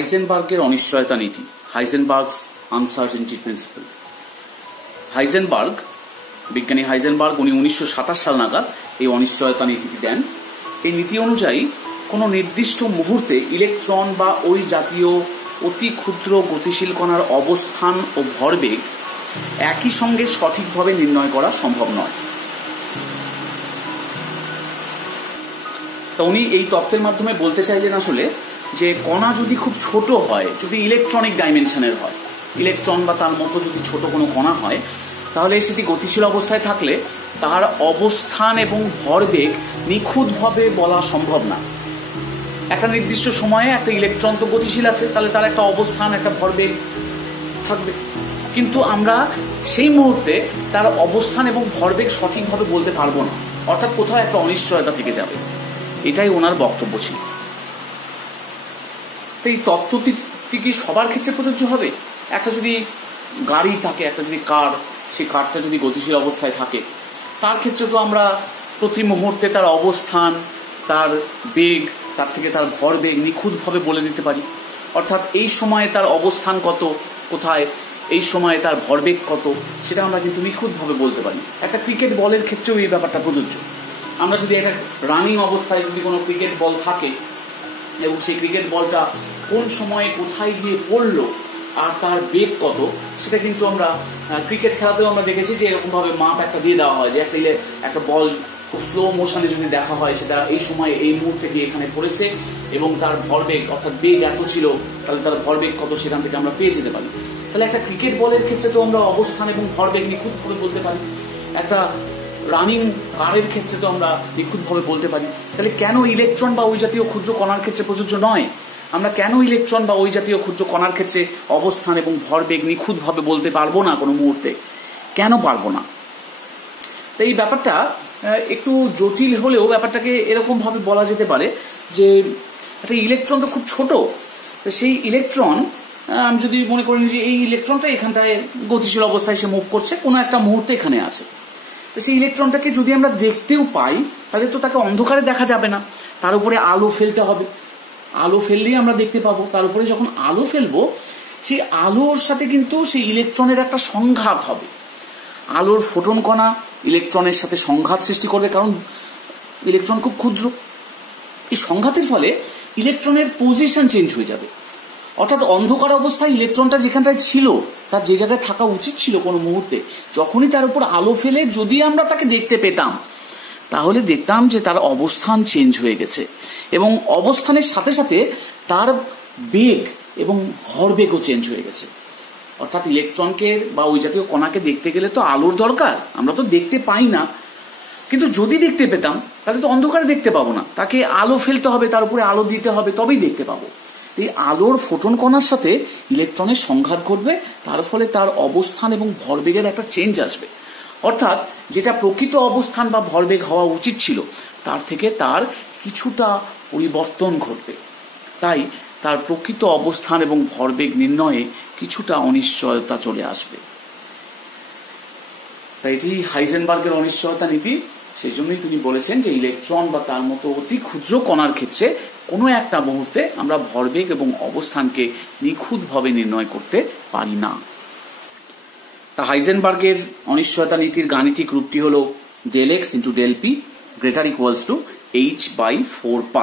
হাইজেনবার্গের অনিশ্চয়তা নীতি, হাইজেনবার্গস uncertainty principal. Heisenberg, বিজ্ঞানী হাইজেনবার্গ, উনি 1927 সাল নাগাদ এই অনিশ্চয়তা নীতিটি দেন। এই নীতি অনুযায়ী কোনো নির্দিষ্ট মুহূর্তে ইলেকট্রন বা ওই জাতীয় অতি ক্ষুদ্র গতিশীল কণার অবস্থান ও ভরবেগ একই সঙ্গে সঠিকভাবে নির্ণয় করা সম্ভব নয়। তা উনি এই তত্ত্বের মাধ্যমে বলতে চাইলেন আসলে যে কণা যদি খুব ছোট হয়, যদি ইলেকট্রনিক ডাইমেনশনের হয়, ইলেকট্রন বা তার মতো যদি ছোট কোনো কণা হয়, তাহলে সেটি গতিশীল অবস্থায় থাকলে তার অবস্থান এবং ভরবেগ নিখুঁতভাবে বলা সম্ভব না। একটা নির্দিষ্ট সময়ে একটা ইলেকট্রন তো গতিশীল আছে, তাহলে তার একটা অবস্থান, একটা ভরবেগ থাকবে, কিন্তু আমরা সেই মুহূর্তে তার অবস্থান এবং ভরবেগ সঠিকভাবে বলতে পারবো না, অর্থাৎ কোথাও একটা অনিশ্চয়তা থেকে যাবে। এটাই ওনার বক্তব্য ছিল। তো এই তত্ত্বটি কি সবার ক্ষেত্রে প্রযোজ্য হবে? একটা যদি গাড়ি থাকে, একটা যদি কার, সেই কারটা যদি গতিশীল অবস্থায় থাকে, তার ক্ষেত্রে তো আমরা প্রতি মুহূর্তে তার অবস্থান, তার বেগ, তার থেকে তার ভরবেগ নিখুঁতভাবে বলে দিতে পারি। অর্থাৎ এই সময়ে তার অবস্থান কত, কোথায়, এই সময়ে তার ভরবেগ কত, সেটা আমরা কিন্তু নিখুঁতভাবে বলতে পারি। একটা ক্রিকেট বলের ক্ষেত্রেও এই ব্যাপারটা প্রযোজ্য। আমরা যদি একটা রানিং অবস্থায় যদি কোনো ক্রিকেট বল থাকে এবং সেই ক্রিকেট বলটা কোন সময়ে কোথায় গিয়ে পড়লো আর তার বেগ কত, সেটা কিন্তু আমরা ক্রিকেট খেলাতেও আমরা দেখেছি যে এরকমভাবে মাপ একটা দিয়ে দেওয়া হয়, যে একটা বল খুব স্লো মোশনে যদি দেখা হয়, সেটা এই সময় এই মুহূর্তে গিয়ে এখানে পড়েছে এবং তার ভরবেগ অর্থাৎ বেগ এত ছিল, তাহলে তার ভরবেগ কত সেখান থেকে আমরা পেয়ে যেতে পারি। তাহলে একটা ক্রিকেট বলের ক্ষেত্রে তো আমরা অবস্থান এবং ভরবেগ নিখুঁত করে বলতে পারি, একটা রানিং কারের ক্ষেত্রে তো আমরা নিখুঁতভাবে বলতে পারি। তাহলে কেন ইলেকট্রন বা ওই জাতীয় ক্ষুদ্র কণার ক্ষেত্রে প্রযোজ্য নয়? আমরা কেন ইলেকট্রন বা ওই জাতীয় ক্ষুদ্র কণার ক্ষেত্রে অবস্থান এবং ভরবেগ নিখুঁতভাবে বলতে পারবো না কোনো মুহূর্তে? কেন পারবো না? তো এই ব্যাপারটা একটু জটিল হলেও ব্যাপারটাকে এরকম ভাবে বলা যেতে পারে যে একটা ইলেকট্রন তো খুব ছোট, তো সেই ইলেকট্রন আমি যদি মনে করি যে এই ইলেকট্রনটা এখানটায় গতিশীল অবস্থায় সে মুভ করছে, কোনো একটা মুহূর্তে এখানে আছে, তো সেই ইলেকট্রনটাকে যদি আমরা দেখতেও পাই, তাহলে তো তাকে অন্ধকারে দেখা যাবে না, তার উপরে আলো ফেলতে হবে, আলো ফেললেই আমরা দেখতে পাবো। তার উপরে যখন আলো ফেলবো, সেই আলোর সাথে কিন্তু সেই ইলেকট্রনের একটা সংঘাত হবে। আলোর ফোটন কণা ইলেকট্রনের সাথে সংঘাত সৃষ্টি করবে, কারণ ইলেকট্রন খুব ক্ষুদ্র। এই সংঘাতের ফলে ইলেকট্রনের পজিশন চেঞ্জ হয়ে যাবে, অর্থাৎ অন্ধকার অবস্থায় ইলেকট্রনটা যেখানটায় ছিল, তার যে জায়গায় থাকা উচিত ছিল কোনো মুহূর্তে, যখনই তার উপর আলো ফেলে যদি আমরা তাকে দেখতে পেতাম, তাহলে দেখতাম যে তার অবস্থান চেঞ্জ হয়ে গেছে এবং অবস্থানের সাথে সাথে তার বেগ এবং ভরবেগও চেঞ্জ হয়ে গেছে। অর্থাৎ ইলেকট্রনকে বা ওই জাতীয় কণাকে দেখতে গেলে তো আলোর দরকার, আমরা তো দেখতে পাই না, কিন্তু যদি দেখতে পেতাম তাহলে তো অন্ধকারে দেখতে পাবো না, তাকে আলো ফেলতে হবে, তার উপরে আলো দিতে হবে, তবেই দেখতে পাবো। এই আলোর ফোটন কণার সাথে ইলেকট্রনের সংঘাত ঘটবে, তার ফলে তার অবস্থান এবং ভরবেগের একটা চেঞ্জ আসবে। অর্থাৎ যেটা প্রকৃত অবস্থান বা ভরবেগ হওয়া উচিত ছিল, তার থেকে তার কিছুটা পরিবর্তন ঘটবে। তাই তার প্রকৃত অবস্থান এবং ভরবেগ নির্ণয়ে কিছুটা অনিশ্চয়তা চলে আসবে। তাই এটি হাইজেনবার্গের অনিশ্চয়তা নীতি। সেই জন্যই তিনি বলেছেন যে ইলেকট্রন বা তার মতো অতি ক্ষুদ্র কণার ক্ষেত্রে কোনো একটা মুহূর্তে আমরা ভরবেগ এবং অবস্থানকে নিখুঁতভাবে নির্ণয় করতে পারি না। তা হাইজেনবার্গের অনিশ্চয়তা নীতির গাণিতিক রূপটি হল del x into del p greater equals to h/4π।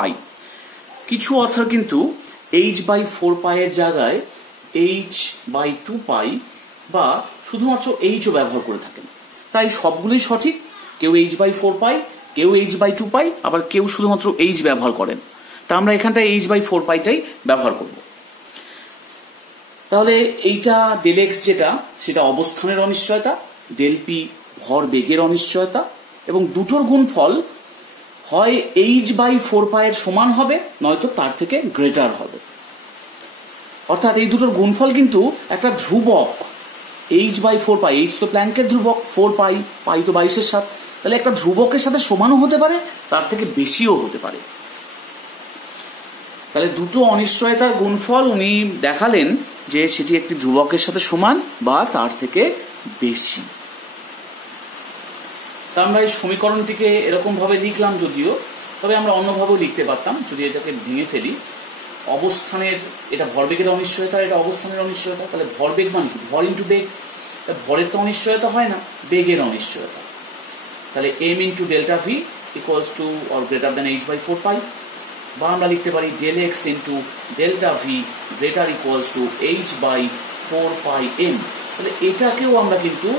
কিছু অথর কিন্তু h/4π এর জায়গায় h/2π বা শুধুমাত্র h ও ব্যবহার করে থাকেন। তাই সবগুলোই সঠিক, কেউ h/4π, কেউ h/2π, আবার কেউ শুধুমাত্র h ব্যবহার করেন। তা আমরা এখানটায় h/4πটাই ব্যবহার করব। তাহলে এইটা del x যেটা, সেটা অবস্থানের অনিশ্চয়তা, del p ভরবেগের অনিশ্চয়তা, এবং দুটোর গুণফল হয় h/4π এর সমান হবে, নয়তো তার থেকে গ্রেটার হবে। অর্থাৎ এই দুটোর গুণফল কিন্তু একটা ধ্রুবক, h/4π, h তো প্ল্যাঙ্কের ধ্রুবক, 4π, পাই তো 22/7, তাহলে একটা ধ্রুবকের সাথে সমানও হতে পারে, তার থেকে বেশিও হতে পারে। তাহলে দুটো অনিশ্চয়তার গুণফল উনি দেখালেন যে সেটি একটি ধ্রুবকের সাথে সমান বা তার থেকে বেশি। তা আমরা এই সমীকরণটিকে এরকম ভাবে লিখলাম যদিও, তবে আমরা অন্যভাবেও লিখতে পারতাম যদি এটাকে ভেঙে ফেলি। অবস্থানের, এটা ভরবেগের অনিশ্চয়তা, এটা অবস্থানের অনিশ্চয়তা। তাহলে ভরবেগ মানে কি? ভর ইন্টু বেগ। ভরের তো অনিশ্চয়তা হয় না, বেগের অনিশ্চয়তা। তাহলে m into delta V equals to or greater than h/4π, বা আমরা লিখতে পারি del x into delta V greater equals to h/4πm। তাহলে এটাকেও আমরা কিন্তু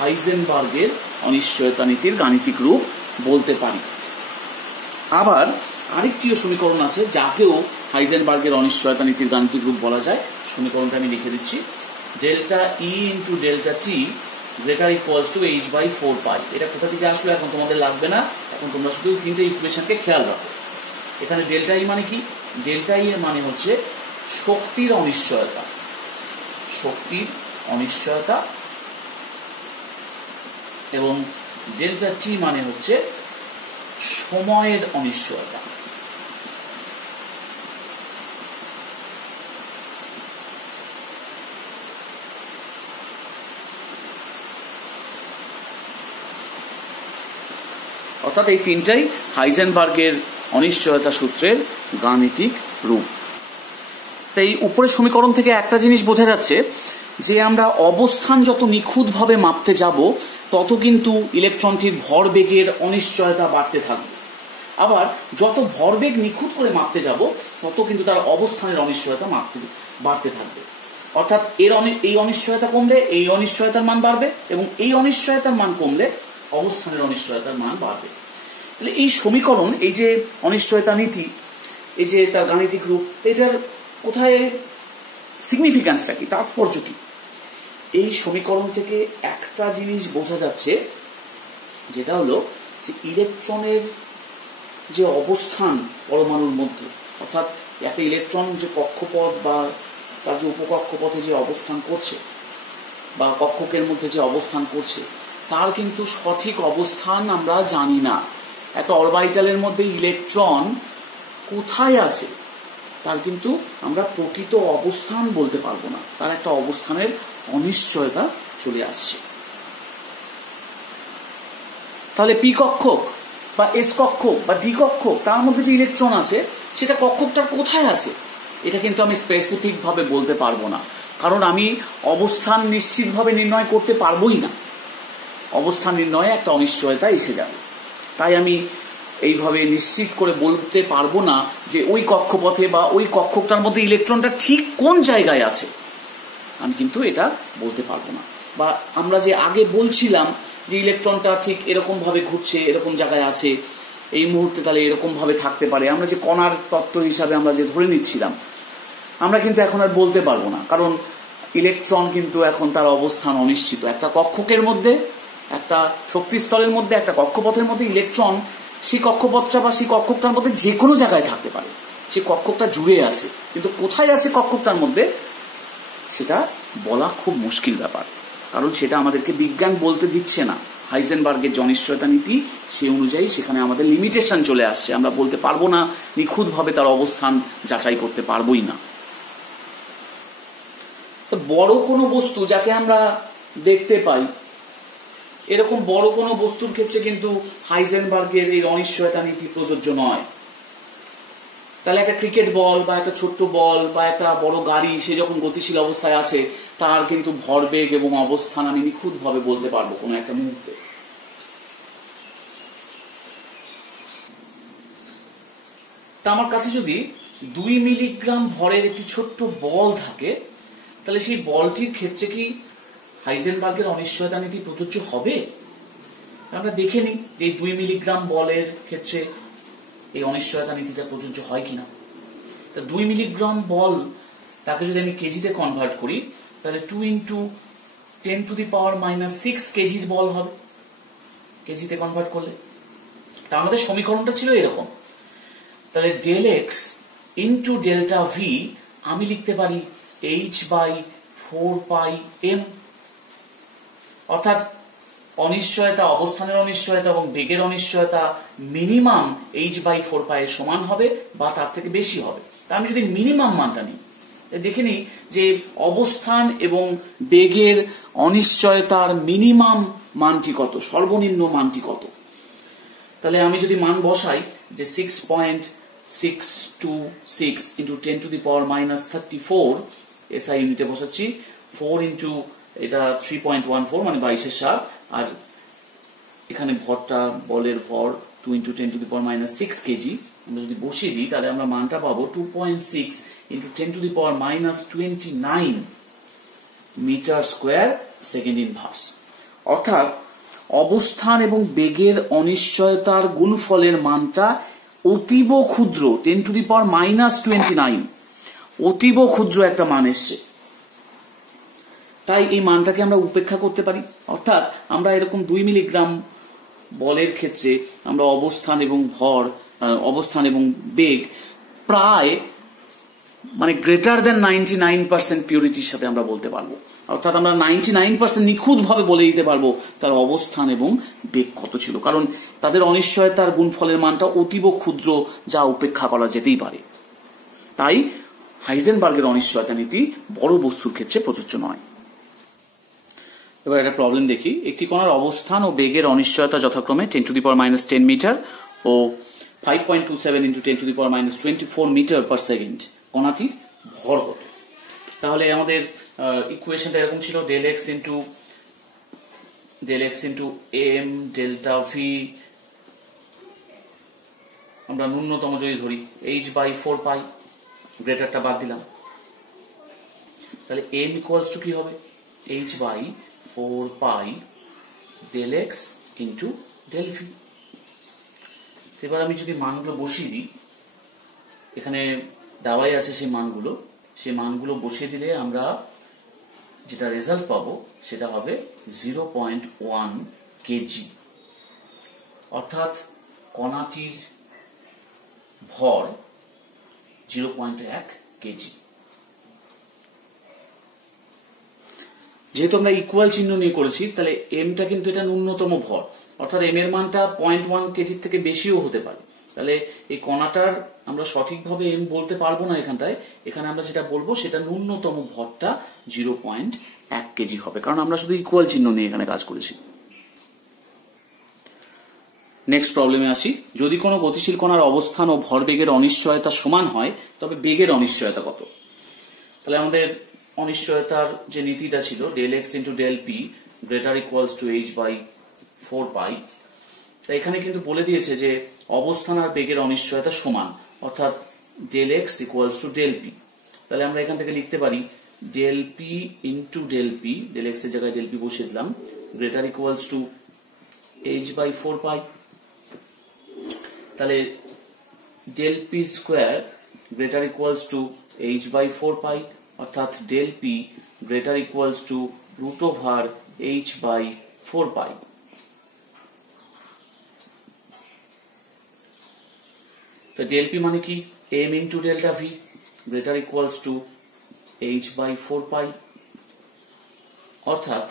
হাইজেনবার্গের অনিশ্চয়তা নীতির গাণিতিক রূপ বলতে পারি। আবার আরেকটিও সমীকরণ আছে যাকেও হাইজেনবার্গের অনিশ্চয়তা নীতির গাণিতিক রূপ বলা যায়। সমীকরণটা আমি লিখে দিচ্ছি, ডেল্টা ই ইন্টু ডেল্টা টি গ্রেটার ইকুয়ালস টু h/4π। এটা কোথা থেকে আসলো এখন তোমাদের লাগবে না, এখন তোমরা শুধু তিনটে ইকুয়েশনকে খেয়াল রাখো। এখানে ডেল্টা ই মানে কি? ডেল্টা ই এর মানে হচ্ছে শক্তির অনিশ্চয়তা, শক্তির অনিশ্চয়তা, এবং ডেল্টা টি মানে হচ্ছে সময়ের অনিশ্চয়তা। অর্থাৎ এই তিনটাই হাইজেনবার্গের অনিশ্চয়তা সূত্রের গাণিতিক রূপ। তাই উপরের সমীকরণ থেকে একটা জিনিস বোঝা যাচ্ছে যে আমরা অবস্থান যত নিখুঁতভাবে মাপতে যাব তত কিন্তু ইলেকট্রনটির ভরবেগের অনিশ্চয়তা বাড়তে থাকবে। আবার যত ভরবেগ নিখুঁত করে মাপতে যাব তত কিন্তু তার অবস্থানের অনিশ্চয়তা বাড়তে থাকবে। অর্থাৎ এই অনিশ্চয়তা কমলে এই অনিশ্চয়তার মান বাড়বে, এবং এই অনিশ্চয়তার মান কমলে অবস্থানের অনিশ্চয়তার মান বাড়বে। তাহলে এই সমীকরণ, এই যে অনিশ্চয়তা নীতি, এই যে তার গাণিতিক রূপ, এটার কোথায় সিগনিফিক্যান্সটা কি, তাৎপর্য কি? এই সমীকরণ থেকে একটা জিনিস বোঝা যাচ্ছে, যেটা হলো যে ইলেকট্রনের যে অবস্থান পরমাণুর মধ্যে, অর্থাৎ একটা ইলেকট্রন যে কক্ষপথ বা তার যে উপকক্ষপথে যে অবস্থান করছে বা কক্ষকের মধ্যে যে অবস্থান করছে, তার কিন্তু সঠিক অবস্থান আমরা জানি না। একটা অরবিটালের মধ্যে ইলেকট্রন কোথায় আছে তার কিন্তু আমরা প্রকৃত অবস্থান বলতে পারবো না, তার একটা অবস্থানের অনিশ্চয়তা চলে আসছে। তাহলে পি কক্ষক বা এস কক্ষক বা ডি কক্ষক, তার মধ্যে যে ইলেকট্রন আছে সেটা কক্ষকটার কোথায় আছে এটা কিন্তু আমি স্পেসিফিক ভাবে বলতে পারবো না, কারণ আমি অবস্থান নিশ্চিতভাবে নির্ণয় করতে পারবোই না। অবস্থান নির্ণয়ে একটা অনিশ্চয়তা এসে যাবে। তাই আমি এইভাবে নিশ্চিত করে বলতে পারবো না যে ওই কক্ষপথে বা ওই কক্ষকটার মধ্যে ইলেকট্রনটা ঠিক কোন জায়গায় আছে, আমি কিন্তু এটা বলতে পারবো না। বা আমরা যে আগে বলছিলাম যে ইলেকট্রনটা ঠিক এরকম ভাবে ঘুরছে, এরকম জায়গায় আছে, এই মুহূর্তে তাহলে এরকম ভাবে থাকতে পারে, আমরা যে কণার তত্ত্ব হিসাবে আমরা যে ধরে নিচ্ছিলাম, আমরা কিন্তু এখন আর বলতে পারবো না, কারণ ইলেকট্রন কিন্তু এখন তার অবস্থান অনিশ্চিত। একটা কক্ষকের মধ্যে, একটা শক্তিস্তরের মধ্যে, একটা কক্ষপথের মধ্যে ইলেকট্রন সেই কক্ষপথটা বা সেই কক্ষকটার মধ্যে যে কোনো জায়গায় থাকতে পারে, সেই কক্ষকটা জুড়ে আছে, কিন্তু কোথায় আছে কক্ষকটার মধ্যে সেটা বলা খুব মুশকিল ব্যাপার, কারণ সেটা আমাদেরকে বিজ্ঞান বলতে দিচ্ছে না। হাইজেনবার্গের যে অনিশ্চয়তা নীতি, সেই অনুযায়ী সেখানে আমাদের লিমিটেশন চলে আসছে, আমরা বলতে পারবো না, নিখুঁতভাবে তার অবস্থান যাচাই করতে পারবোই না। তো বড় কোনো বস্তু যাকে আমরা দেখতে পাই, এরকম বড় কোনো বস্তুর ক্ষেত্রে কিন্তু হাইজেনবার্গের এই অনিশ্চয়তা নীতি প্রযোজ্য নয়। তাহলে একটা ক্রিকেট বল বা একটা ছোট্ট বল বা একটা বড় গাড়ি, সে যখন গতিশীল অবস্থায় আছে তার কিন্তু ভরবেগ এবং অবস্থান আমি নিখুঁতভাবে বলতে পারবো কোনো একটা মুহূর্তে। তা আমার কাছে যদি 2 মিলিগ্রাম ভরের একটি ছোট্ট বল থাকে, তাহলে সেই বলটির ক্ষেত্রে কি হাইজেনবার্গের অনিশ্চয়তা নীতি প্রযোজ্য হবে? আমরা দেখে নিই যে 2 মিলিগ্রাম বলের ক্ষেত্রে এই অনিশ্চয়তা নীতিটা প্রযোজ্য হয় কিনা। তা 2 মিলিগ্রাম বল, তাকে যদি আমি কেজিতে কনভার্ট করি, তাহলে 2 × 10⁻⁻6 কেজির বল হবে কেজিতে কনভার্ট করলে। তা আমাদের সমীকরণটা ছিল এরকম। তাহলে del x into delta V আমি লিখতে পারি h/4πm, অর্থাৎ অনিশ্চয়তা, অবস্থানের অনিশ্চয়তা এবং বেগের অনিশ্চয়তা মিনিমাম h/4π এর সমান হবে বা তার থেকে বেশি হবে। তা আমি যদি মিনিমাম মানটা নিই, দেখে নিই যে অবস্থান এবং বেগের অনিশ্চয়তার মিনিমাম মানটি কত, সর্বনিম্ন মানটি কত। তাহলে আমি যদি মান বসাই যে 6.0 626 into 10 to the power minus 34 SI ইউনিটে বসাচ্ছি, 4 ইন্টু এটা 3.14 মানে 22/7, আর এখানে ভরটা বলের ভর 2 into 10 to the power minus 6 KG. আমরা যদি বসিয়ে দিই তাহলে আমরা মানটা পাবো 2.6 into 10 to the power minus 29 metre square second inverse. অর্থাৎ অবস্থান এবং বেগের অনিশ্চয়তার গুণফলের মানটা অতীব ক্ষুদ্র, 10 টু দি পাওয়ার মাইনাস 29, অতীব ক্ষুদ্র একটা মান এসছে। তাই এই মানটাকে আমরা উপেক্ষা করতে পারি। অর্থাৎ আমরা এরকম 2 মিলিগ্রাম বলের ক্ষেত্রে আমরা অবস্থান এবং ভর, অবস্থান এবং বেগ প্রায় মানে গ্রেটার দেন 99% পিউরিটির সাথে আমরা বলতে পারবো। অর্থাৎ আমরা 99% নিখুঁত ভাবে বলে দিতে পারবো তার অবস্থান এবং বেগ কত ছিল, কারণ তাদের অনিশ্চয়তার গুণফলের মানটা অতীব ক্ষুদ্র, যা উপেক্ষা করা যেতেই পারে। তাই হাইজেনবার্গের অনিশ্চয়তা নীতি বড় বস্তুর ক্ষেত্রে প্রযোজ্য নয়। এবার একটা প্রবলেম দেখি। একটি কণার অবস্থান ও বেগের অনিশ্চয়তা যথাক্রমে 10 to the power minus 10 metre ও 5.27 into 10 to the power minus 24 metre per second. কণাটির ভর কত? তাহলে আমাদের ইকুয়েশনটা এরকম ছিল, del x into M delta v, আমরা ন্যূনতম যদি ধরি h/4 গ্রেটারটা বাদ দিলাম, তাহলে m ইকুয়ালস টু কি হবে? h/4 del x into del V. এবার আমি যদি মানগুলো বসিয়ে দিই, এখানে দেওয়াই আছে সেই মানগুলো বসিয়ে দিলে আমরা যেটা রেজাল্ট পাবো সেটা হবে 0.1 কেজি। অর্থাৎ কণাটির ভর 0.1 কেজি। যেহেতু আমরা ইকুয়াল চিহ্ন নিয়ে করেছি, তাহলে এমটা কিন্তু এটা ন্যূনতম ভর, অর্থাৎ এম এর মানটা 0.1 কেজির থেকে বেশিও হতে পারে। তাহলে এই কণাটার আমরা সঠিকভাবে এম বলতে পারবো না এখানটায়। এখানে আমরা যেটা বলবো সেটা ন্যূনতম ভরটা 0.1 কেজি হবে, কারণ আমরা শুধু ইকুয়াল চিহ্ন নিয়ে এখানে কাজ করেছি। নেক্সট প্রবলেমে আসি। যদি কোনো গতিশীল কণার অবস্থান ও ভরবেগের অনিশ্চয়তা সমান হয় তবে বেগের অনিশ্চয়তা কত? তাহলে আমাদের অনিশ্চয়তার যে নীতিটা ছিল del x into del P greater equals to h/4 এখানে কিন্তু বলে দিয়েছে যে অবস্থান আর বেগের অনিশ্চয়তা সমান, অর্থাৎ del x equals to del P. তাহলে আমরা এখান থেকে লিখতে পারি del P into del P, del x এর জায়গায় ডেল পি বসিয়ে দিলাম, গ্রেটার ইকুয়ালস টু h/4। তাহলে del P square greater equals to h/4, অর্থাৎ del P greater equals to √h/4। তো ডেল পি মানে কি? m into delta V greater equals to h/4, অর্থাৎ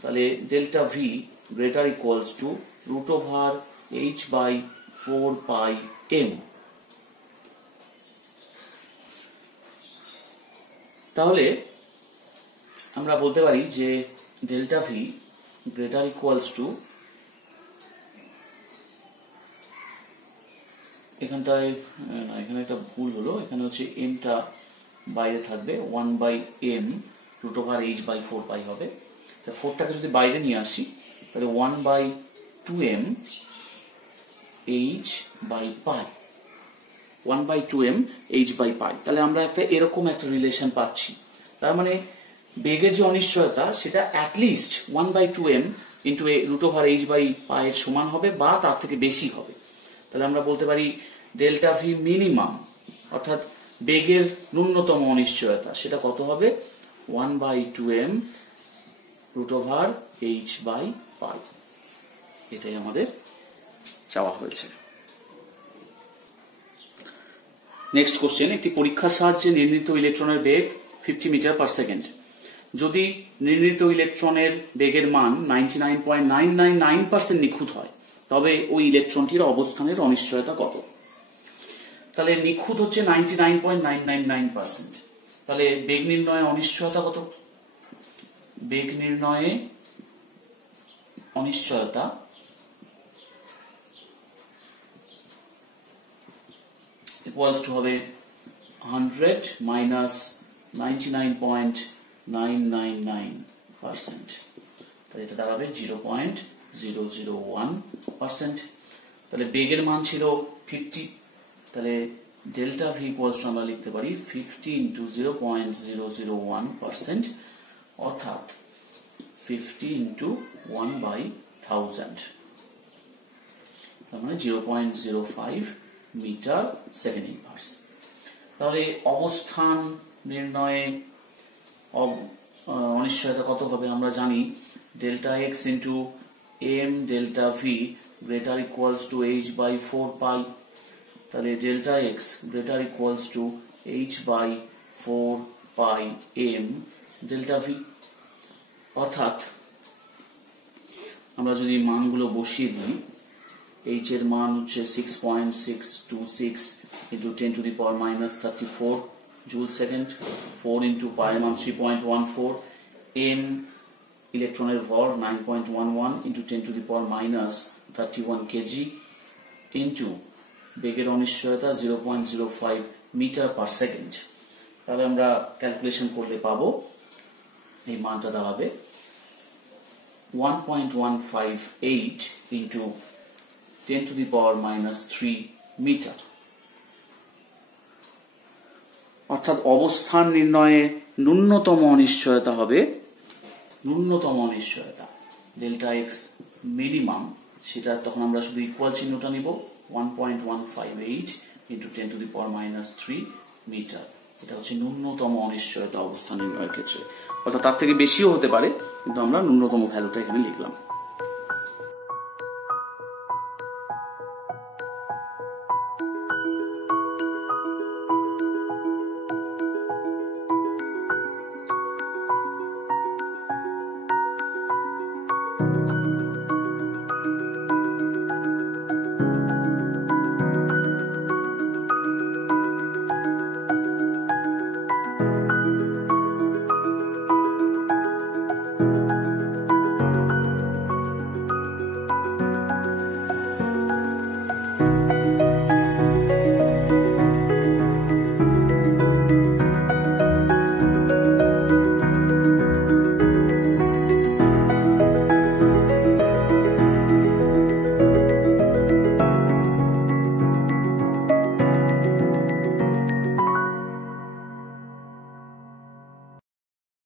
তাহলে delta V greater equals to √h/4 তাহলে আমরা বলতে পারি যে delta V greater equals to, এখানটায় না, এখানে একটা ভুল হলো, এখানে হচ্ছে এমটা বাইরে থাকবে, 1/m √h/4 হবে। 4টাকে যদি বাইরে নিয়ে আসি তাহলে 1/2m h/π, 1/2m h/π। তাহলে আমরা এরকম একটা রিলেশন পাচ্ছি। তার মানে বেগের যে অনিশ্চয়তা সেটা অ্যাটলিস্ট 1/2m ইন্টু √h/π এর সমান হবে বা তার থেকে বেশি হবে। তাহলে আমরা বলতে পারি ডেল্টা ভি মিনিমাম, অর্থাৎ বেগের ন্যূনতম অনিশ্চয়তা সেটা কত হবে? 1/2m √h/π। এটাই আমাদের চাওয়া হয়েছে। নেক্সট কোশ্চেন, একটি পরীক্ষার সাহায্যে নির্ণীত ইলেকট্রনের বেগ 50 মিটার পার সেকেন্ড। যদি নির্ণীত ইলেকট্রনের বেগের মান 99.999% নিখুঁত হয় তবে ওই ইলেকট্রনটির অবস্থানের অনিশ্চয়তা কত? তাহলে নিখুঁত হচ্ছে 99.999%। তাহলে বেগ নির্ণয়ে অনিশ্চয়তা কত? বেগ নির্ণয়ে অনিশ্চয়তা ইকুয়ালস টু হবে 100 মাইনাস 99.999%, তাহলে এটা দাঁড়াবে 0.001%। তাহলে বেগের মান ছিল 50, তাহলে ডেল্টা ভি ইকুয়ালস টু আমরা লিখতে পারি 50 ইন্টু 0.001%, অর্থাৎ 50 ইন্টু 1/1000, তার মানে 0.05 মিটার সেকেন্ড ইনভার্স। তাহলে অবস্থান নির্ণয়ে অনিশ্চয়তা কত হবে আমরা জানি, delta x into M delta V greater equals to h/4 pi, তাহলে delta x greater equals to h/4 pi M delta V, অর্থাৎ আমরা যদি মানগুলো বসিয়ে দিই, h এর মান হচ্ছে 6.626 into 10 to the power minus 34 joule second, 4 into পাই মান 3.14, m ইলেকট্রনের ভর 9.11 into 10 to the power minus 31 KG, into বেগের অনিশ্চয়তা 0.05 মিটার পার সেকেন্ড। তাহলে আমরা ক্যালকুলেশন করলে পাবো এই মানটা দাঁড়াবে 1.158 into 10 to the power minus 3 metre. অর্থাৎ অবস্থান নির্ণয়ে ন্যূনতম অনিশ্চয়তা হবে, ন্যূনতম অনিশ্চয়তা ডেল্টা এক্স মিনিমাম, সেটা তখন আমরা শুধু ইকুয়াল চিহ্নটা নিব, 1.158 into 10 to the power minus 3 metre. এটা হচ্ছে ন্যূনতম অনিশ্চয়তা অবস্থান নির্ণয়ের ক্ষেত্রে, অর্থাৎ তার থেকে বেশিও হতে পারে, কিন্তু আমরা ন্যূনতম ভ্যালুটা এখানে লিখলাম।